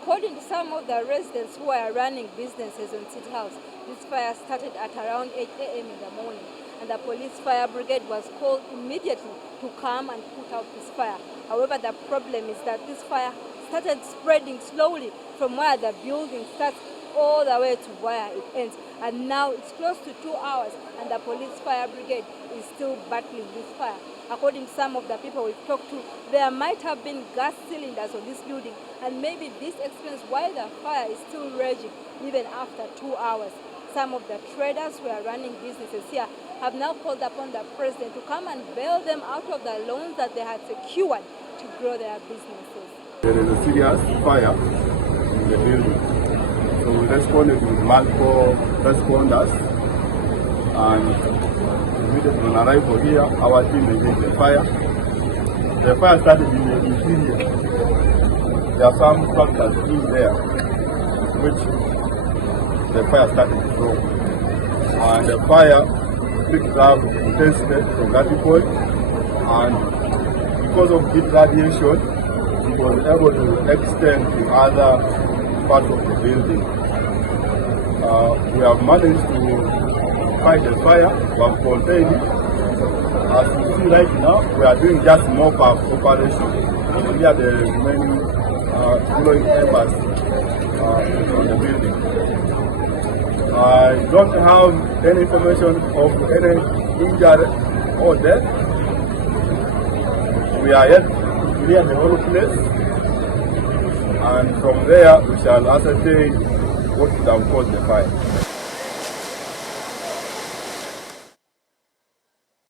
According to some of the residents who are running businesses on City House, this fire started at around 8 a.m. in the morning, and the police fire brigade was called immediately to come and put out this fire. However, the problem is that this fire started spreading slowly from where the building starts all the way to where it ends. And now it's close to 2 hours, and the police fire brigade is still battling this fire. According to some of the people we've talked to, there might have been gas cylinders on this building, and maybe this explains why the fire is still raging even after 2 hours. Some of the traders who are running businesses here have now called upon the president to come and bail them out of the loans that they had secured to grow their businesses. There is a serious fire in the building. So we responded with multiple responders, and immediately on arrival here, our team engaged the fire. The fire started in the interior. There are some structures in there which the fire started to grow. And the fire picked up intensity from that point, and because of heat radiation, it was able to extend to other parts of the building. We have managed to fight the fire, we have contained it. As you see right now, we are doing just mop-up operation. We are the remaining blowing embers on the building. I don't have any information of any injury or death. We are yet to clear the whole place, and from there we shall ascertain what would have caused the fire.